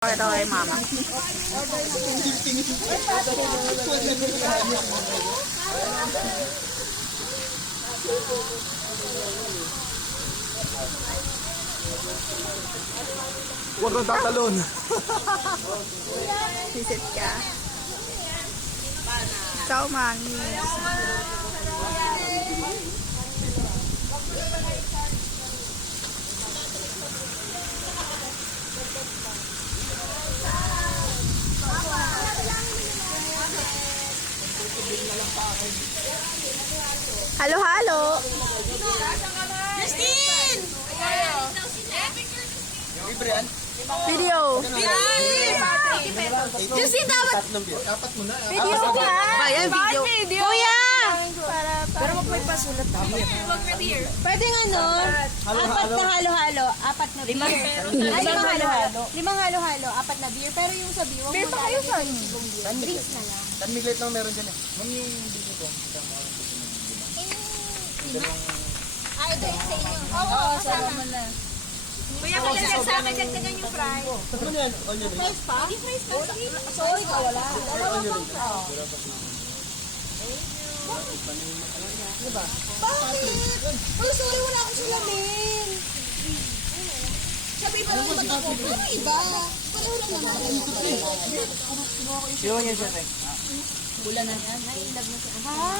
Ito kay mama. Huwag kang tatalon. Visit ka. Ciao, Mangi. Halo, halo. Justin! Video. Justin, dapat Apat mo na. video ka. Bayan, video. Kuya! Pero wag may pasulat na. Pwede nga nun, apat na halo-halo, apat na beer. Ay, limang halo-halo. Limang halo-halo, apat na beer. Pero yung sa beer, Beer pa kayo sa inyo. drinks na lang. 10 miglit lang meron dyan eh. Ma'am yung video ko. Ay, ito yung sa inyo. Oo, sama na. Kuya, palagyan sa akin, dagdagan yung fry. Ano yan? Onion ring? Fries pa? Hindi fries pa. Sorry ka, wala. Dalawang pang fry. Bakit? Oh, sorry, wala akong salamin. Sabi pa naman ba't ako? Ano iba? Pareho lang naman. Iwan yan siya, Bula na yan. Ay, love mo siya. Ha?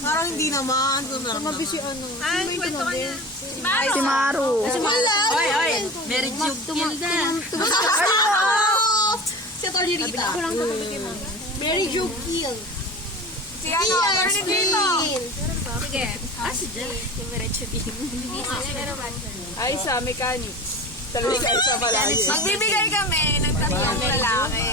Parang hindi naman. Mabisi ano. Ay, kwento ka na. Si Maru. Wala. Oy, Mary Juke Gilda. Si Atty. Rita. Ako lang katabi kay Mama. Mary Jo Kill. Si ano, Atty. Rita. Sige. Si Jen. Si Mirecho din. Ay, sa mechanics. Talaga sa malayo. Magbibigay kami ng tatlong lalaki.